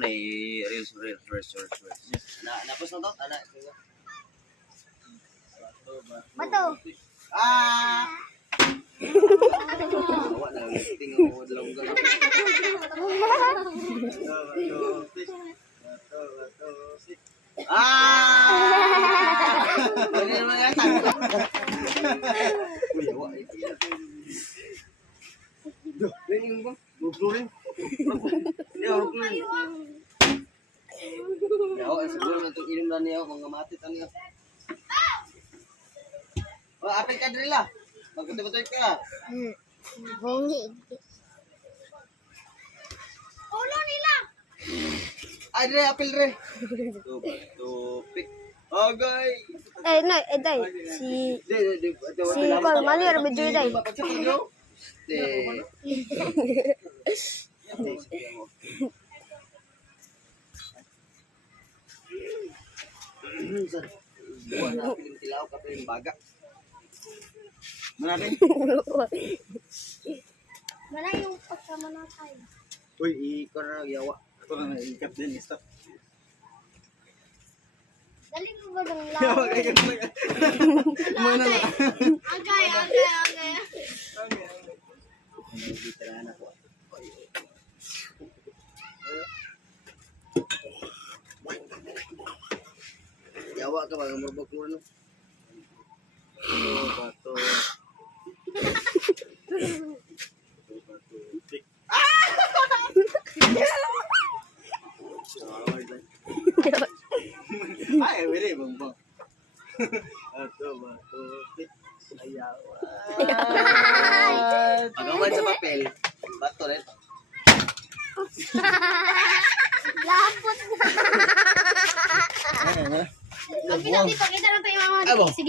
na reels. Napos na to? Anak. Bato. Awa na, tingnan mo lang gano'n. Ano naman yata? Uy, awa. Yung ba? Ruglurin. Ruglurin. Awa, siguro na itong inom na niya, mga matit niya. Apel ka drila. Magkatutoy ka. Bungi. Ulo nila. Ay, dre, apel dre. Tupik. Agay. Nay, day. Si Paul Mali or medyo day. Buwan na piling tilaw ka piling baga. Mana Mana yung pagkamanatay. Uy, ikaw na yawa. Ito na ikap din, stop. Galing mo ba ng lawa? Mana na. Agay. Bitirahan ako. Yawa ka ba? Marbok mo ano? Bato. Ay, wala bang bang. Bato. Ayawa. Pagawan sa papel. Bato rin. Lapot na. Pag pinakita, kita na tayo mga. Abo. Sige.